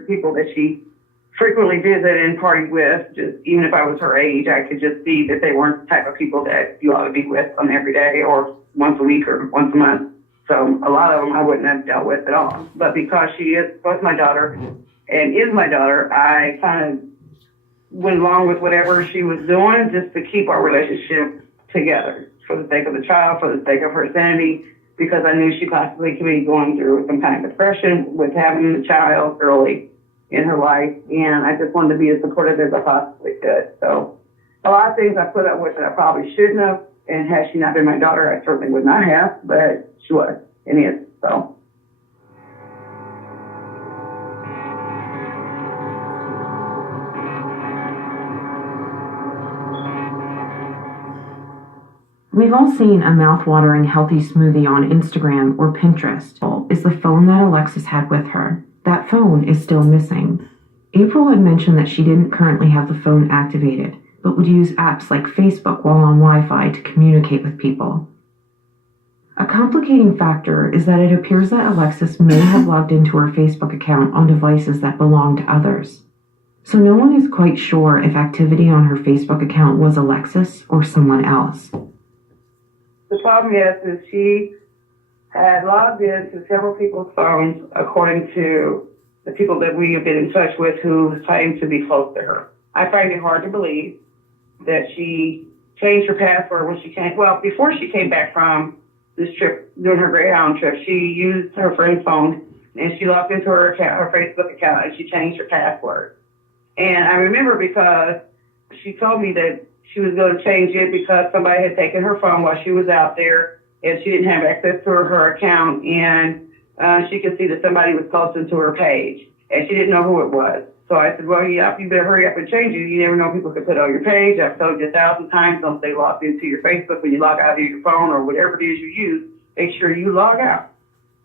people that she frequently visited and partied with. Just even if I was her age, I could just see that they weren't the type of people that you ought to be with on every day or once a week or once a month. So a lot of them I wouldn't have dealt with at all. But because she was my daughter and is my daughter, I kind of went along with whatever she was doing just to keep our relationship together for the sake of the child, for the sake of her sanity, because I knew she possibly could be going through some kind of depression with having the child early in her life, and I just wanted to be as supportive as I possibly could. So a lot of things I put up with that I probably shouldn't have, and had she not been my daughter, I certainly would not have, but she was and is, so. We've all seen a mouth-watering healthy smoothie on Instagram or Pinterest. Is the phone that Alexis had with her. That phone is still missing. April had mentioned that she didn't currently have the phone activated, but would use apps like Facebook while on Wi-Fi to communicate with people. A complicating factor is that it appears that Alexis may have logged into her Facebook account on devices that belong to others. So no one is quite sure if activity on her Facebook account was Alexis or someone else. The problem is she had logged into several people's phones, according to the people that we have been in touch with who claim to be close to her. I find it hard to believe that she changed her password when she came. Well, before she came back from this trip, during her Greyhound trip, she used her friend's phone and she logged into her account, her Facebook account, and she changed her password. And I remember because she told me that she was going to change it because somebody had taken her phone while she was out there and she didn't have access to her account, and she could see that somebody was posting to her page and she didn't know who it was. So I said, well, yeah, you better hurry up and change it. You never know, people could put it on your page. I've told you 1,000 times, don't stay logged into your Facebook when you log out of your phone or whatever it is you use. Make sure you log out.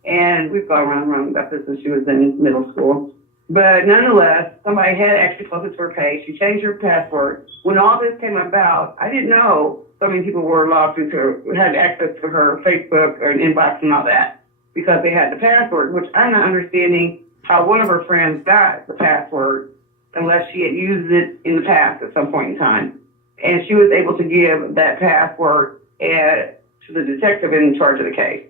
And we've gone around about this since she was in middle school. But nonetheless, somebody had actually posted to her page. She changed her password. When all this came about, I didn't know so many people were logged into her, had access to her Facebook or an inbox and all that because they had the password, which I'm not understanding how one of her friends got the password unless she had used it in the past at some point in time. And she was able to give that password to the detective in charge of the case.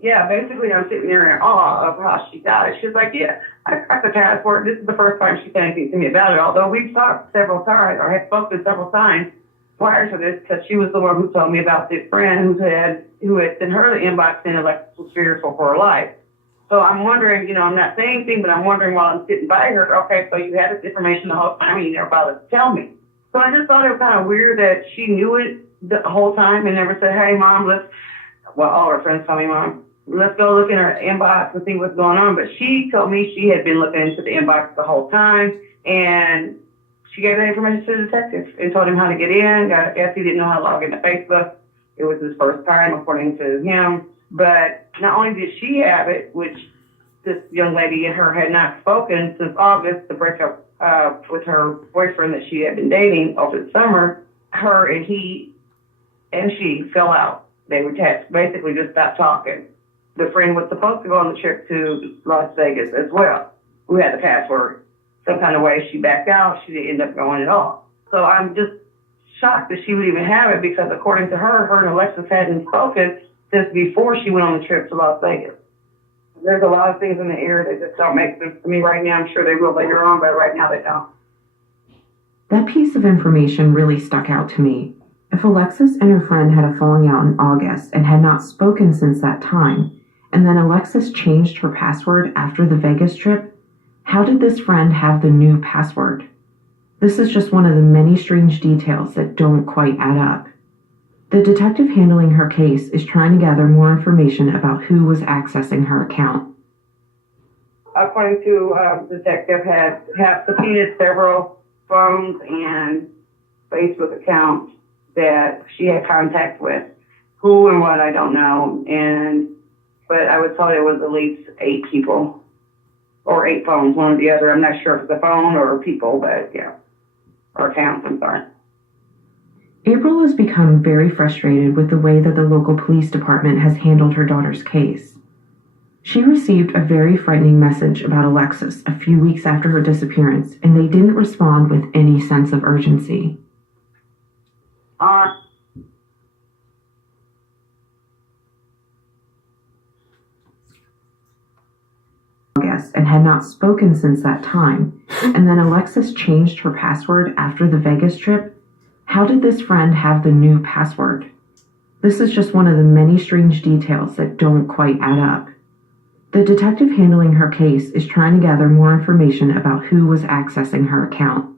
Yeah, basically I'm sitting there in awe of how she got it. She was like, yeah, I got the password. This is the first time she said anything to me about it, although we've talked several times or had spoken several times prior to this, because she was the one who told me about this friend who had sent her the inbox saying Alexis was fearful for her life. So I'm wondering, I'm not saying anything, but I'm wondering while I'm sitting by her, okay, so you had this information the whole time and you never bothered to tell me. So I just thought it was kind of weird that she knew it the whole time and never said, hey, Mom, all her friends call me Mom, let's go look in her inbox and see what's going on. But she told me she had been looking into the inbox the whole time, and she gave that information to the detective and told him how to get in. I guess he didn't know how to log into Facebook. It was his first time, according to him. But not only did she have it, which this young lady and her had not spoken since August, the breakup with her boyfriend that she had been dating over the summer, her and he and she fell out. They were basically just stopped talking. The friend was supposed to go on the trip to Las Vegas as well, who had the password. Some kind of way she backed out. She didn't end up going at all. So I'm just shocked that she would even have it because according to her and Alexis hadn't spoken since before she went on the trip to Las Vegas. There's a lot of things in the air that just don't make sense to me right now. I'm sure they will later on, but right now they don't. That piece of information really stuck out to me. If Alexis and her friend had a falling out in August and had not spoken since that time, and then Alexis changed her password after the Vegas trip, how did this friend have the new password? This is just one of the many strange details that don't quite add up. The detective handling her case is trying to gather more information about who was accessing her account. According to the detective, have subpoenaed several phones and Facebook accounts that she had contact with. Who and what, I don't know. But I was told it was at least 8 people or 8 phones, one or the other. I'm not sure if it's a phone or people, but yeah, or accounts, I'm sorry. April has become very frustrated with the way that the local police department has handled her daughter's case. She received a very frightening message about Alexis a few weeks after her disappearance, and they didn't respond with any sense of urgency. August and had not spoken since that time, and then Alexis changed her password after the Vegas trip. How did this friend have the new password? This is just one of the many strange details that don't quite add up. The detective handling her case is trying to gather more information about who was accessing her account.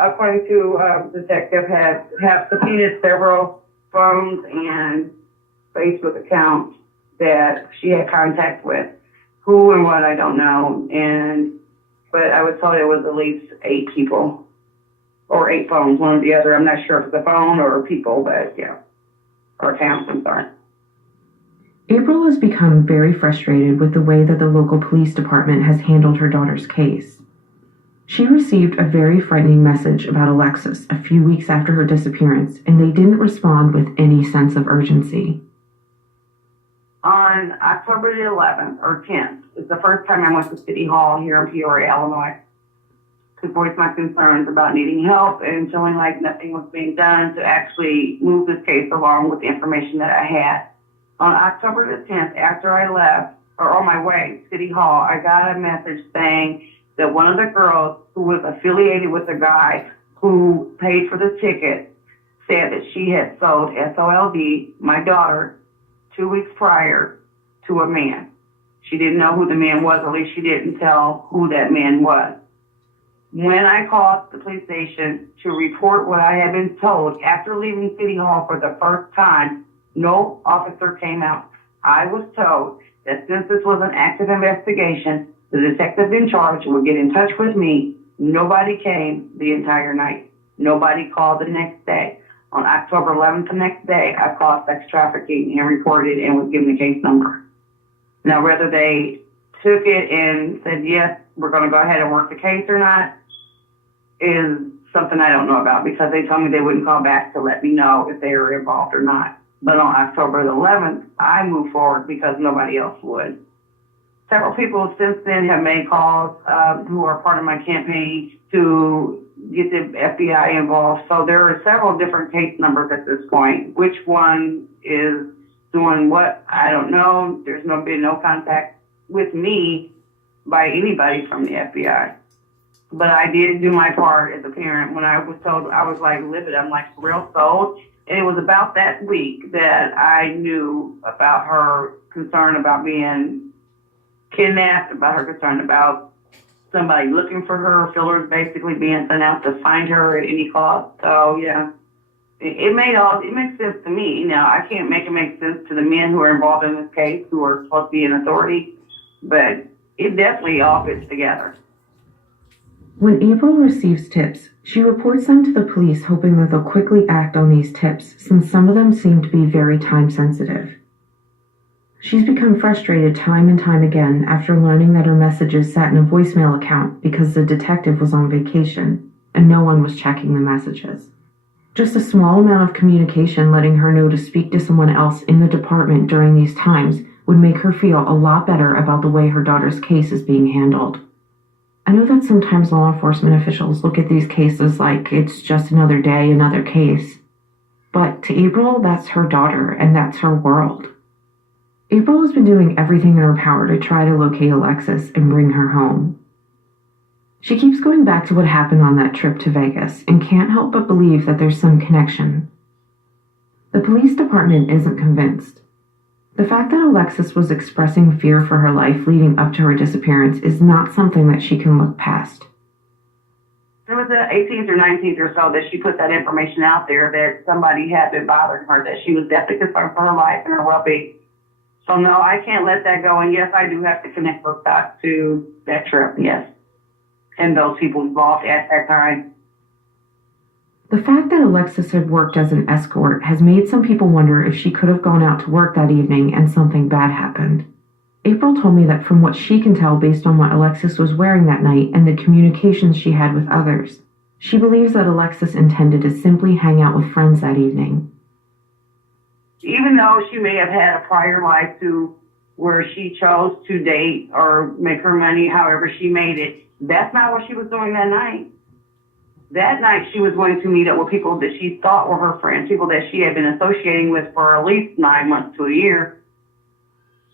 According to detective, have subpoenaed several phones and Facebook accounts that she had contact with. Who and what, I don't know. But I was told it was at least 8 people or 8 phones, one or the other. I'm not sure if it's a phone or people, but yeah, or accounts, I'm sorry. April has become very frustrated with the way that the local police department has handled her daughter's case. She received a very frightening message about Alexis a few weeks after her disappearance, and they didn't respond with any sense of urgency. On October the 11th or 10th, it's the first time I went to City Hall here in Peoria, Illinois, to voice my concerns about needing help and feeling like nothing was being done to actually move this case along with the information that I had. On October the 10th, after I left, or on my way to City Hall, I got a message saying that one of the girls who was affiliated with the guy who paid for the ticket said that she had sold SOLD, my daughter, 2 weeks prior to a man. She didn't know who the man was, at least she didn't tell who that man was. When I called the police station to report what I had been told after leaving City Hall for the first time, no officer came out. I was told that since this was an active investigation, the detective in charge would get in touch with me. Nobody came the entire night. Nobody called the next day. On October 11th, the next day, I called sex trafficking and reported and was given the case number. Now, whether they took it and said, yes, we're going to go ahead and work the case or not, is something I don't know about, because they told me they wouldn't call back to let me know if they were involved or not. But on October the 11th, I moved forward because nobody else would. Several people since then have made calls who are part of my campaign to get the FBI involved. So there are several different case numbers at this point. Which one is doing what, I don't know. There's been no contact with me by anybody from the FBI. But I did do my part as a parent. When I was told, I was like livid. I'm like real sold. And it was about that week that I knew about her concern about being kidnapped, about her concern about somebody looking for her, fillers basically being sent out to find her at any cost. So yeah, it makes sense to me. Now, I can't make it make sense to the men who are involved in this case, who are supposed to be in authority, but it definitely all fits together. When April receives tips, she reports them to the police, hoping that they'll quickly act on these tips, since some of them seem to be very time sensitive. She's become frustrated time and time again after learning that her messages sat in a voicemail account because the detective was on vacation and no one was checking the messages. Just a small amount of communication letting her know to speak to someone else in the department during these times would make her feel a lot better about the way her daughter's case is being handled. I know that sometimes law enforcement officials look at these cases like it's just another day, another case. But to April, that's her daughter and that's her world. April has been doing everything in her power to try to locate Alexis and bring her home. She keeps going back to what happened on that trip to Vegas and can't help but believe that there's some connection. The police department isn't convinced. The fact that Alexis was expressing fear for her life leading up to her disappearance is not something that she can look past. It was the 18th or 19th or so that she put that information out there that somebody had been bothering her, that she was definitely concerned for her life and her well-being. So no, I can't let that go. And yes, I do have to connect those dots to that trip, yes. And those people involved at that time. The fact that Alexis had worked as an escort has made some people wonder if she could have gone out to work that evening and something bad happened. April told me that from what she can tell based on what Alexis was wearing that night and the communications she had with others, she believes that Alexis intended to simply hang out with friends that evening. Even though she may have had a prior life to where she chose to date or make her money however she made it. That's not what she was doing that night. That night she was going to meet up with people that she thought were her friends, people that she had been associating with for at least 9 months to a year.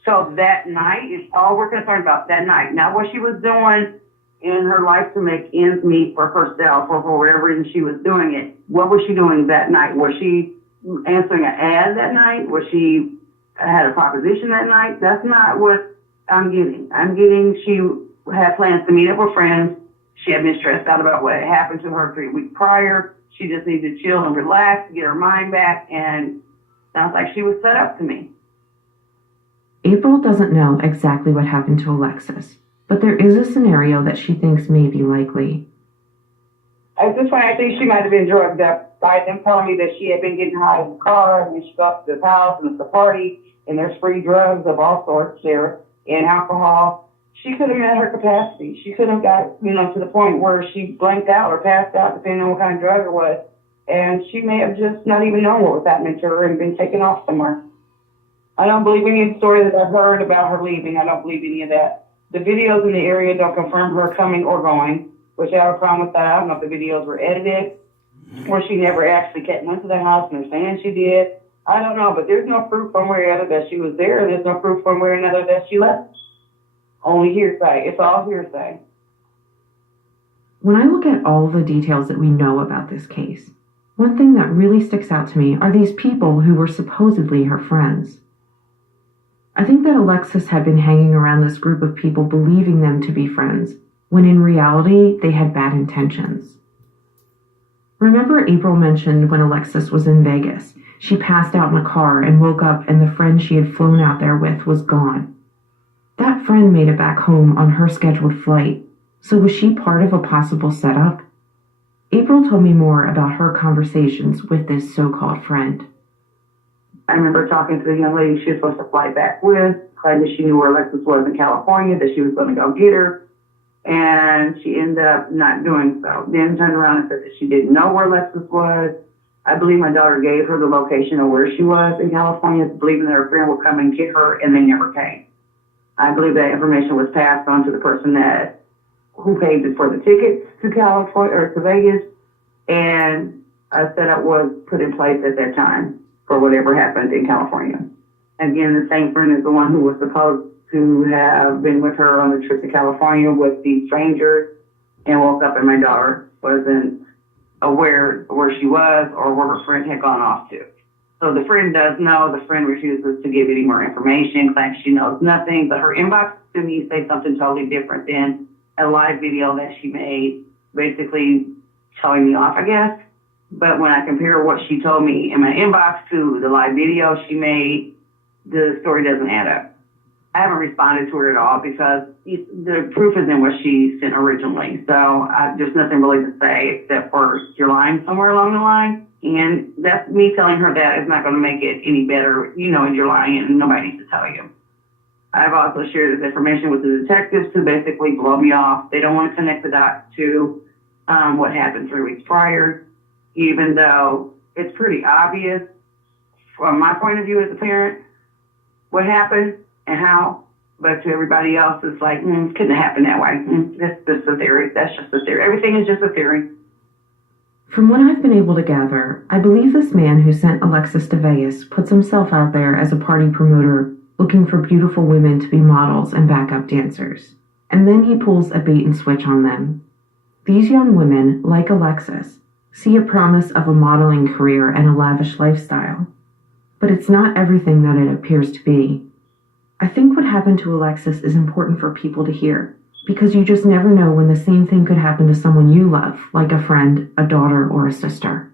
So that night is all we're concerned about, that night. Not what she was doing in her life to make ends meet for herself or for whatever reason she was doing it. What was she doing that night? Was she answering an ad that night? Was she had a proposition that night? That's not what I'm getting. I'm getting she had plans to meet up with friends. She had been stressed out about what had happened to her 3 weeks prior. She just needed to chill and relax, get her mind back, and sounds like she was set up to me. April doesn't know exactly what happened to Alexis, but there is a scenario that she thinks may be likely. At this point, I think she might have been drugged up by them telling me that she had been getting high in the car, and then she got to this house, and it's a party, and there's free drugs of all sorts there, and alcohol. She could have met her capacity. She could have got, to the point where she blanked out or passed out, depending on what kind of drug it was. And she may have just not even known what was happening to her and been taken off somewhere. I don't believe any of the story that I've heard about her leaving. I don't believe any of that. The videos in the area don't confirm her coming or going, which I have a problem with that. I don't know if the videos were edited or she never actually went to the house and they're saying she did. I don't know, but there's no proof one way or other that she was there, and there's no proof one way or another that she left. Only hearsay. It's all hearsay. When I look at all the details that we know about this case, one thing that really sticks out to me are these people who were supposedly her friends. I think that Alexis had been hanging around this group of people believing them to be friends, when in reality they had bad intentions. Remember April mentioned when Alexis was in Vegas, she passed out in a car and woke up and the friend she had flown out there with was gone. That friend made it back home on her scheduled flight, so was she part of a possible setup? April told me more about her conversations with this so-called friend. I remember talking to the young lady she was supposed to fly back with, claimed that she knew where Alexis was in California, that she was going to go get her, and she ended up not doing so. Then turned around and said that she didn't know where Alexis was. I believe my daughter gave her the location of where she was in California, believing that her friend would come and get her, and they never came. I believe that information was passed on to the person who paid for the tickets to California or to Vegas, and a setup was put in place at that time for whatever happened in California. Again, the same friend is the one who was supposed to have been with her on the trip to California with these strangers and woke up and my daughter wasn't aware where she was or where her friend had gone off to. So the friend does know, the friend refuses to give any more information, claims she knows nothing, but her inbox to me says something totally different than a live video that she made, basically telling me off, I guess. But when I compare what she told me in my inbox to the live video she made, the story doesn't add up. I haven't responded to her at all because the proof is in what she sent originally. So there's nothing really to say except for you're lying somewhere along the line. And that's me telling her that is not going to make it any better, and you're lying and nobody needs to tell you. I've also shared this information with the detectives to basically blow me off. They don't want to connect the dots to what happened 3 weeks prior, even though it's pretty obvious from my point of view as a parent what happened and how. But to everybody else, it's like, couldn't have happened that way. That's just a theory. That's just a theory. Everything is just a theory. From what I've been able to gather, I believe this man who sent Alexis to Vegas puts himself out there as a party promoter looking for beautiful women to be models and backup dancers. And then he pulls a bait and switch on them. These young women, like Alexis, see a promise of a modeling career and a lavish lifestyle. But it's not everything that it appears to be. I think what happened to Alexis is important for people to hear, because you just never know when the same thing could happen to someone you love, like a friend, a daughter, or a sister.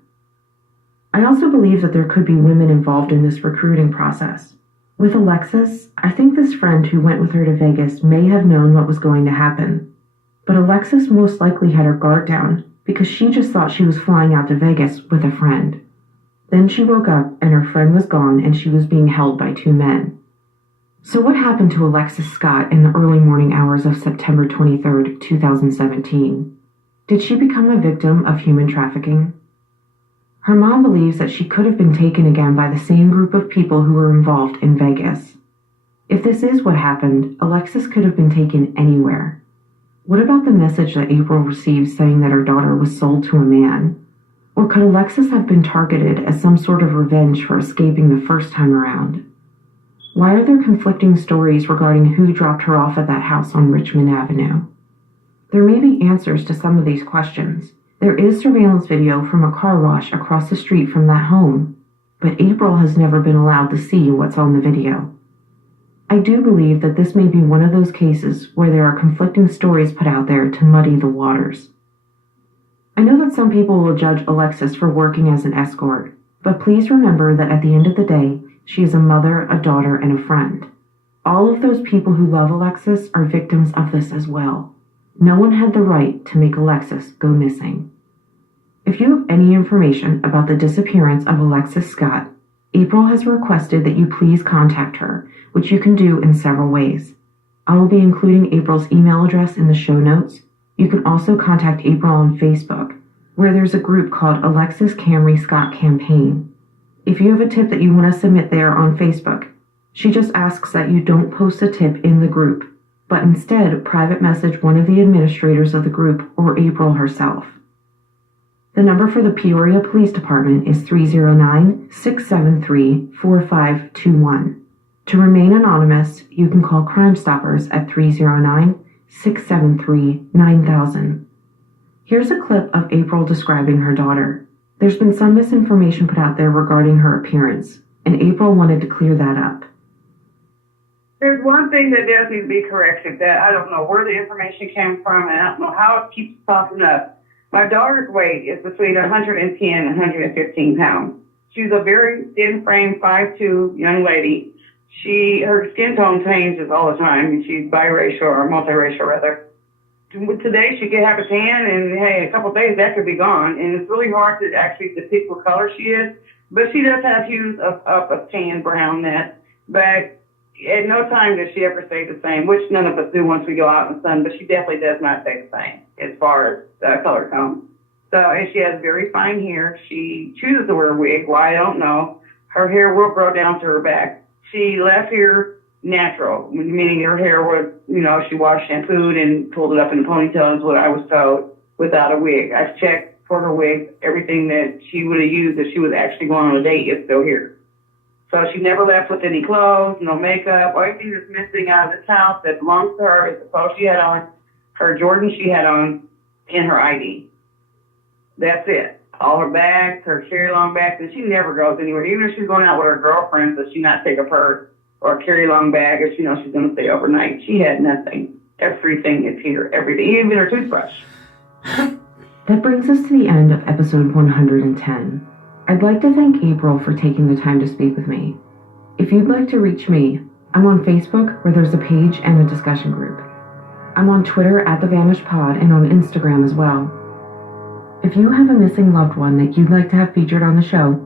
I also believe that there could be women involved in this recruiting process. With Alexis, I think this friend who went with her to Vegas may have known what was going to happen. But Alexis most likely had her guard down because she just thought she was flying out to Vegas with a friend. Then she woke up and her friend was gone and she was being held by two men. So what happened to Alexis Scott in the early morning hours of September 23rd, 2017? Did she become a victim of human trafficking? Her mom believes that she could have been taken again by the same group of people who were involved in Vegas. If this is what happened, Alexis could have been taken anywhere. What about the message that April received saying that her daughter was sold to a man? Or could Alexis have been targeted as some sort of revenge for escaping the first time around? Why are there conflicting stories regarding who dropped her off at that house on Richmond Avenue? There may be answers to some of these questions. There is surveillance video from a car wash across the street from that home, but April has never been allowed to see what's on the video. I do believe that this may be one of those cases where there are conflicting stories put out there to muddy the waters. I know that some people will judge Alexis for working as an escort, but please remember that at the end of the day, she is a mother, a daughter, and a friend. All of those people who love Alexis are victims of this as well. No one had the right to make Alexis go missing. If you have any information about the disappearance of Alexis Scott, April has requested that you please contact her, which you can do in several ways. I will be including April's email address in the show notes. You can also contact April on Facebook, where there's a group called Alexis Camry Scott Campaign. If you have a tip that you want to submit there on Facebook, she just asks that you don't post a tip in the group, but instead private message one of the administrators of the group or April herself. The number for the Peoria Police Department is 309-673-4521. To remain anonymous, you can call Crime Stoppers at 309-673-9000. Here's a clip of April describing her daughter. There's been some misinformation put out there regarding her appearance, and April wanted to clear that up. There's one thing that does need to be corrected that I don't know where the information came from, and I don't know how it keeps popping up. My daughter's weight is between 110 and 115 pounds. She's a very thin frame, 5'2" young lady. Her skin tone changes all the time. She's biracial or multiracial rather. Today she could have a tan, and hey, a couple of days that could be gone. And it's really hard to actually depict what color she is. But she does have hues of tan, brown, that. But at no time does she ever stay the same, which none of us do once we go out in the sun. But she definitely does not stay the same as far as color tone. So, and she has very fine hair. She chooses to wear a wig. Why, I don't know. Her hair will grow down to her back. She left here natural, meaning her hair was, she washed, shampooed, and pulled it up in a ponytail is what I was told, without a wig. I've checked for her wig. Everything that she would have used if she was actually going on a date is still here. So she never left with any clothes, no makeup. Only thing that's missing out of this house that belongs to her is the clothes she had on, her Jordan she had on, and her ID. That's it. All her bags, her carry-along bags, and she never goes anywhere. Even if she's going out with her girlfriends, does she not take a purse or a carry-along bag if she knows she's going to stay overnight? She had nothing. Everything is here, everything, even her toothbrush. That brings us to the end of episode 110. I'd like to thank April for taking the time to speak with me. If you'd like to reach me, I'm on Facebook, where there's a page and a discussion group. I'm on Twitter at TheVanishedPod and on Instagram as well. If you have a missing loved one that you'd like to have featured on the show,